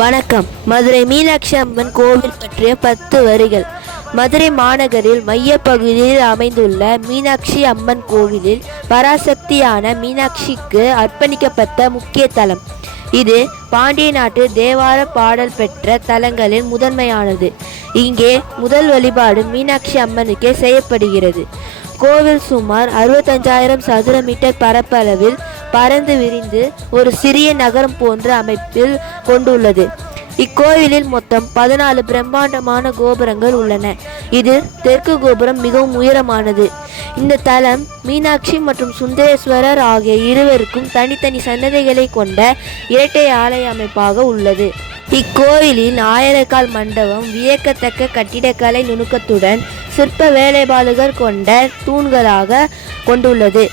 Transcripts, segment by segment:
வணக்கம். மதுரை மீனாட்சி அம்மன் கோவில் பற்றிய 10 வரிகள். மதுரை மாநகரில் மையப்பகுதியில் அமைந்துள்ள மீனாட்சி அம்மன் கோவிலில் பராசக்தியான மீனாட்சிக்கு அர்ப்பணிக்கப்பட்ட முக்கிய தலம். இது பாண்டிய நாட்டு தேவார பாடல் பெற்ற தலங்களில் முதன்மையானது. இங்கே முதல் வழிபாடு மீனாட்சி அம்மனுக்கே செய்யப்படுகிறது. கோவில் சுமார் 65,000 சதுர மீட்டர் பரப்பளவில் பறந்து விரிந்து ஒரு சிறிய நகரம் போன்ற அமைப்பில் கொண்டுள்ளது. இக்கோவிலில் மொத்தம் 14 பிரம்மாண்டமான கோபுரங்கள் உள்ளன. இதில் தெற்கு கோபுரம் மிகவும் உயரமானது. இந்த தலம் மீனாட்சி மற்றும் சுந்தரேஸ்வரர் ஆகிய இருவருக்கும் தனித்தனி சன்னதிகளை கொண்ட இரட்டை ஆலய அமைப்பாக உள்ளது. இக்கோயிலின் ஆயிரக்கால் மண்டபம் வியக்கத்தக்க கட்டிடக்கலை நுணுக்கத்துடன் சிற்ப வேலைப்பாடுகள் கொண்ட தூண்களாக கொண்டுள்ளது.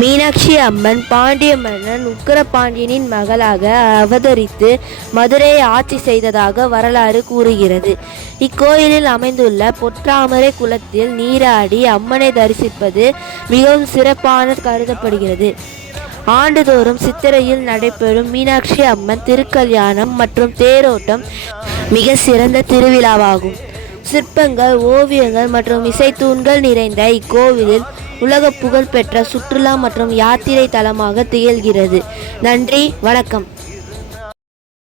மீனாட்சி அம்மன் பாண்டிய மன்னன் உக்கிரபாண்டியனின் மகளாக அவதரித்து மதுரையை ஆட்சி செய்ததாக வரலாறு கூறுகிறது. இக்கோயிலில் அமைந்துள்ள பொற்றாமரை குளத்தில் நீராடி அம்மனை தரிசிப்பது மிகவும் சிறப்பான கருதப்படுகிறது. ஆண்டுதோறும் சித்திரையில் நடைபெறும் மீனாட்சி அம்மன் திருக்கல்யாணம் மற்றும் தேரோட்டம் மிக சிறந்த திருவிழாவாகும். சிற்பங்கள், ஓவியங்கள் மற்றும் இசைத்தூண்கள் நிறைந்த இக்கோவிலில் உலக புகழ் பெற்ற சுற்றுலா மற்றும் யாத்திரை தலமாக திகழ்கிறது. நன்றி, வணக்கம்.